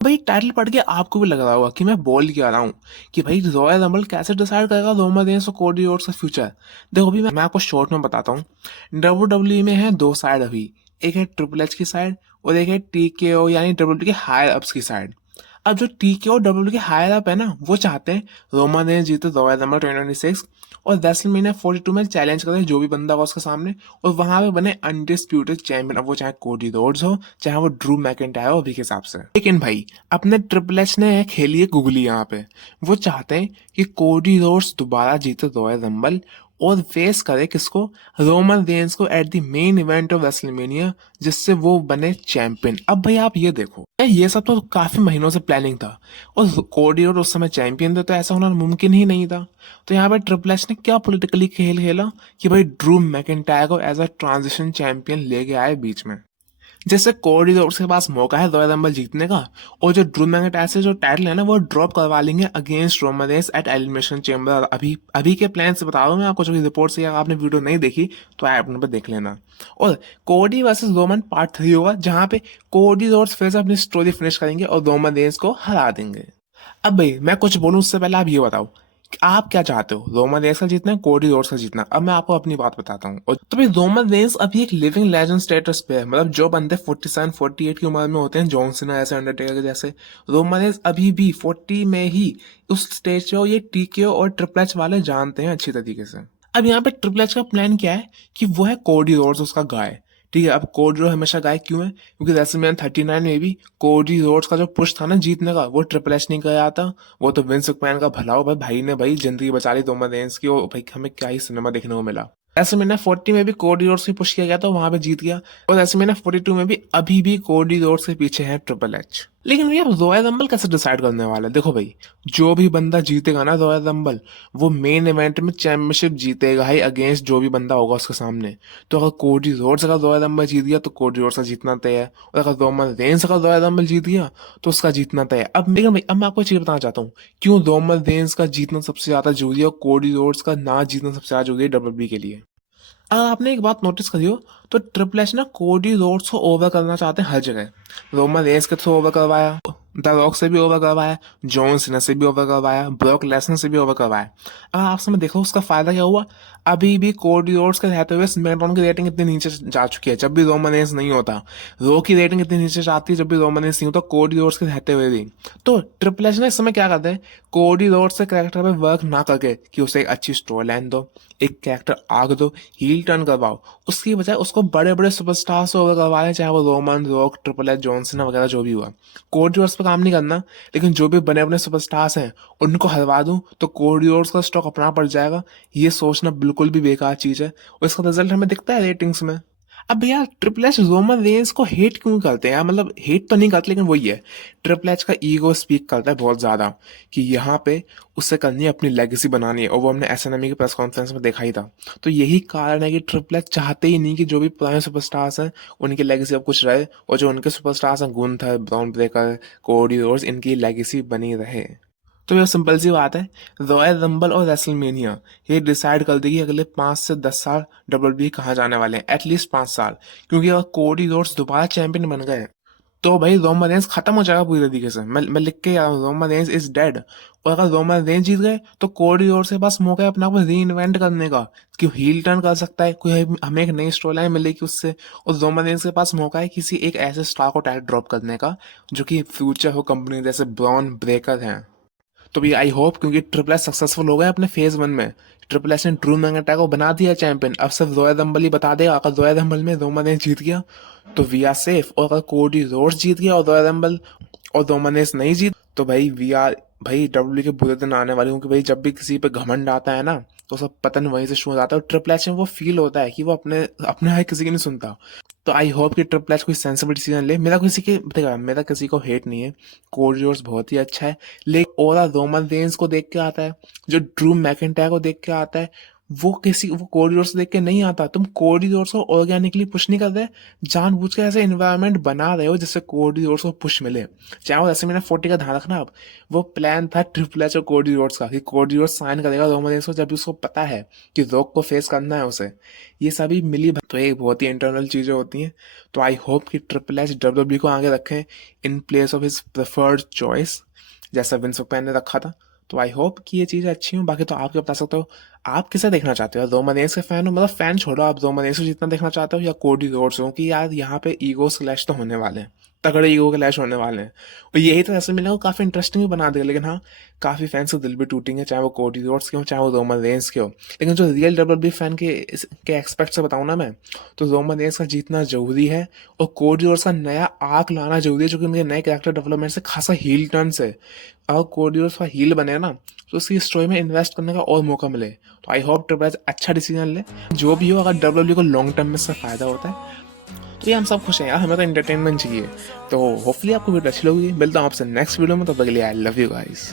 भाई टाइटल पढ़ के आपको भी लग रहा होगा कि मैं बोल क्या रहा हूँ कि भाई रॉयल रंबल कैसे डिसाइड करेगा रोमन रेंस और कोडी रोड्स का फ्यूचर। देखो अभी मैं आपको शॉर्ट में बताता हूँ। डब्ल्यू डब्ल्यू में है दो साइड अभी, एक है ट्रिपल एच की साइड और एक है टी के ओ यानी डब्ल्यू के हायर अप्स की साइड। अब जो टी के और डब्ल्यू के हायर अप है ना वो चाहते हैं रोमन रेंस जीते रॉयल रंबल 2026 और रेसलमेनिया 42 में चैलेंज करे जो भी बंदा होगा उसके सामने, और वहां पे बने अनडिस्प्यूटेड चैंपियन। अब वो चाहे कोडी रोड्स हो चाहे वो ड्रू मैकिंटायर हो अभी के हिसाब से। लेकिन भाई अपने ट्रिपल एच ने खेली है गुगली यहाँ पे। वो चाहते हैं कि कोडी रोड्स दोबारा जीते रॉयल रंबल और फेस करे किसको, रोमन रेंस को at the main event of WrestleMania, जिससे वो बने चैंपियन। अब भाई आप ये देखो ये सब तो काफी महीनों से प्लानिंग था और कोडी रोड उस समय चैंपियन थे तो ऐसा होना मुमकिन ही नहीं था। तो यहाँ पे ट्रिपल एच ने क्या पॉलिटिकली खेल खेला कि भाई ड्रू मैकिंटायर को एज अ ट्रांजिशन चैंपियन लेके आए बीच में, जैसे कोडी रोड्स के पास मौका है रॉयल रंबल जीतने का। और जो ड्रू मैकिंटायर से जो टाइटल है ना वो ड्रॉप करवा लेंगे against Roman Reigns at elimination chamber. अभी अभी के प्लान से बता रहा हूँ मैं आपको, जो रिपोर्ट से आपने वीडियो नहीं देखी तो ऐप पर देख लेना। और कोडी वर्सेस रोमन पार्ट 3 होगा जहां पे कोडी रोड्स फिर से अपनी स्टोरी फिनिश करेंगे और रोमन रेंस को हरा देंगे। अब भाई मैं कुछ बोलूं उससे पहले आप ये बताओ कि आप क्या चाहते हो, रोमन रेंस का जीतना है कोडी रोड्स का जीतना। अब मैं आपको अपनी बात बताता हूँ। और तो भाई रोमन रेंस अभी एक लिविंग लेजेंड स्टेटस पे है, मतलब जो बंदे 47 48 की उम्र में होते हैं जॉन सीना ऐसे अंडरटेकर के जैसे, रोमन रेंस अभी भी 40 में ही उस स्टेज पे हो। ये टीकेओ और ट्रिपल एच वाले जानते हैं अच्छी तरीके से। अब यहाँ पे ट्रिपल एच का प्लान क्या है कि वो है कोडी रोड्स उसका गाय। ठीक है, अब कोडी रोड हमेशा गाय क्यों है, क्योंकि रेसलमैनिया 39 में भी कोडी रोड्स का जो पुश था ना जीतने का वो ट्रिपल एच नहीं कराया था। वो तो विंस मैकमैन का भला हो, भाई भाई ने भाई जिंदगी बचा ली रोमन रेंस की, और भाई हमें क्या ही सिनेमा देखने को मिला। रेसलमैनिया 40 में भी कोडी रोड्स की पुश किया गया था, वहां पे जीत गया। और रेसलमैनिया 42 में भी अभी भी कोडी रोड्स के पीछे है ट्रिपल एच। लेकिन भैया रॉयल रंबल कैसे डिसाइड करने वाला है, देखो भाई जो भी बंदा जीतेगा ना रॉयल रंबल वो मेन इवेंट में चैंपियनशिप जीतेगा ही अगेंस्ट जो भी बंदा होगा उसके सामने। तो अगर कोडी रोड्स अगर रॉयल रंबल जीत गया तो कोडी रोड्स का जीतना तय है, और अगर रोमन रेंस अगर रॉयल रंबल जीत गया तो उसका जीतना तय है। अब लेकिन भाई अब मैं आपको एक चीज बताना चाहता हूँ, क्यों रोमन रेंस का जीतना सबसे ज्यादा जरूरी है और कोडी रोड्स का ना जीतना सबसे ज्यादा जरूरी है डब्ल्यूडब्ल्यूई के लिए। अगर आपने एक बात नोटिस करी हो तो ट्रिपल एच ना कोडी रोड्स को ओवर करना चाहते हैं हर जगह। रोमन रेंस के थ्रू ओवर करवाया, द रॉक से भी ओवर करवाया, जॉन सीना से भी ओवर करवाया, ब्रॉक लेसनर से भी ओवर करवाया। अगर आप समय देखो उसका फायदा क्या हुआ, अभी भी कोडी रोड्स के रहते हुए स्मैकडाउन की रेटिंग इतनी नीचे जा चुकी है जब भी रोमन रेंस नहीं होता। रो की रेटिंग इतनी नीचे जाती है जब भी रोमन रेंस नहीं होता कोडी रोड्स के रहते हुए भी। तो ट्रिपल एच ने इस समय क्या करते हैं, कोडी रोड्स के कैरेक्टर पे वर्क ना करके कि उसे एक अच्छी स्टोरी लाइन दो, एक कैरेक्टर आग दो, हील टर्न करवाओ, उसकी बजाय उसको बड़े बड़े सुपरस्टार से ओवर करवा लें, चाहे वो Roman rock triple H John Cena वगैरह जो भी हुआ। कोडी रोड्स पर काम नहीं करना, लेकिन जो भी बने अपने सुपरस्टार्स हैं उनको हरवा दूं तो कोडी रोड्स का स्टॉक अपना पड़ जाएगा। ये सोचना बिल्कुल भी बेकार चीज है और इसका रिजल्ट हमें दिखता है रेटिंग्स में। अब भैया ट्रिपल एच रोमन रेंस को हेट क्यों करते हैं यार, मतलब हेट तो नहीं करते लेकिन वही है, ट्रिपल एच का ईगो स्पीक करता है बहुत ज्यादा कि यहाँ पे उससे करनी है, अपनी लेगेसी बनानी है, और वो हमने एसएनएमई के प्रेस कॉन्फ्रेंस में देखा ही था। तो यही कारण है कि ट्रिपल एच चाहते ही नहीं कि जो भी पुराने सुपरस्टार्स हैं उनकी लेगेसी अब कुछ रहे, और जो उनके सुपरस्टार्स हैं Gunther, brown breaker, Cody Rhodes, इनकी लेगेसी बनी रहे। तो ये सिंपल सी बात है, रॉयल रंबल और रेसलमेनिया ये डिसाइड कर देगी अगले 5 से 10 साल डब्ल्यूडब्ल्यूई कहाँ जाने वाले हैं, एटलीस्ट 5 साल। क्योंकि अगर कोडी रोड्स दोबारा चैंपियन बन गए तो भाई रोमन रेंस खत्म हो जाएगा पूरी तरीके से। मैं लिख के आ रहा हूँ, रोमन रेंस इज डेड। और अगर रोमन रेंस जीत गए तो कोडी रोड्स के पास मौका है अपना को री इन्वेंट करने का, कि हील टर्न कर सकता है, कोई हमें एक नई स्टोरी लाइन मिलेगी उससे। और रोमन रेंस के पास मौका है किसी एक ऐसे स्टार को टाइटल ड्रॉप करने का जो कि फ्यूचर हो कंपनी जैसे ब्रॉन ब्रेकर हैं। तो भी आई होप, क्योंकि ट्रिपल एच सक्सेसफुल हो गया अपने फेज 1 में, ट्रिपल एच ने ड्रू मैकइंटायर को बना दिया चैंपियन। अब सिर्फ रॉयल रंबल ही बता देगा, अगर रॉयल रंबल में रोमन रेंस जीत गया तो वी आर सेफ, और अगर कोडी रोड्स जीत गया और रॉयल रंबल और रोमन रेंस नहीं जीत तो भाई वी आर, भाई डब्ल्यू के बुरे दिन आने वाले, क्योंकि भाई जब भी किसी पे घमंड आता है ना तो सब पतन वहीं से शुरू हो जाता है। और ट्रिपल एच में वो फील होता है कि वो अपने अपने है किसी की नहीं सुनता। तो आई होप कि ट्रिपल एच कोई सेंसिबल डिसीजन ले। मेरा किसी के देखा, मेरा किसी को हेट नहीं है, कोडी रोड्स बहुत ही अच्छा है, लेकिन ओरा रोमन रेंस को देख के आता है, जो ड्रू मैकिंटायर को देख के आता है, वो कॉरिडोर्स देख के नहीं आता। तुम कॉरिडोर्स को ऑर्गेनिकली पुश नहीं कर रहे, जानबूझ के ऐसे एनवायरनमेंट बना रहे हो जिससे कॉरिडोर्स को पुश मिले। चाहे वो WrestleMania 40 का ध्यान रखना आप, वो प्लान था ट्रिपल एच और कॉरिडोर्स का कि कॉरिडोर्स साइन करेगा रोमन रेंस को जब उसको पता है कि रॉक को फेस करना है उसे। ये सभी मिली तो एक बहुत ही इंटरनल चीज़ें होती हैं। तो आई होप कि ट्रिपल एच WWE को आगे रखें in place of his preferred choice, जैसा विंस मैकमैन ने रखा था। तो आई होप कि ये चीज़ें अच्छी हों। बाकी तो आप क्या बता सकते हो, आप किसे देखना चाहते हो? रोमन रेंस के फैन हो, मतलब फैन छोड़ो, आप रोमन रेंस को जितना देखना चाहते हो, या कोडी रोड्स हो कि यार यहाँ पे ईगोस क्लैश तो होने वाले हैं, तगड़े ईगो क्लैश होने वाले हैं। और यही तो ऐसे मिलेगा काफ़ी इंटरेस्टिंग भी बना देगा। लेकिन हाँ, काफ़ी फैंस के दिल भी टूटेंगे, चाहे वो कोडी रोड्स के हो चाहे वो रोमन रेंस के हो। लेकिन जो रियल WWE फैन के एक्सपेक्ट से बताऊँ ना मैं, तो रोमन रेंस का जीतना जरूरी है और कोडी रोड्स का नया आर्क लाना जरूरी है, जो कि उनके नए कैरेक्टर डेवलपमेंट से खासा हील टर्न से, अगर कोडी रोड्स का हील बने ना तो उसकी स्टोरी में इन्वेस्ट करने का और मौका मिले। तो आई होप ट्रिपल एच अच्छा डिसीजन ले। जो भी हो, अगर WWE को लॉन्ग टर्म में इससे फ़ायदा होता है तो ये हम सब खुश हैं यार, हमें तो एंटरटेनमेंट चाहिए। तो होपफुली आपको वीडियो अच्छी लगी। मिलता हूँ आपसे नेक्स्ट वीडियो में, तब तक के लिए आई लव यू गाइस।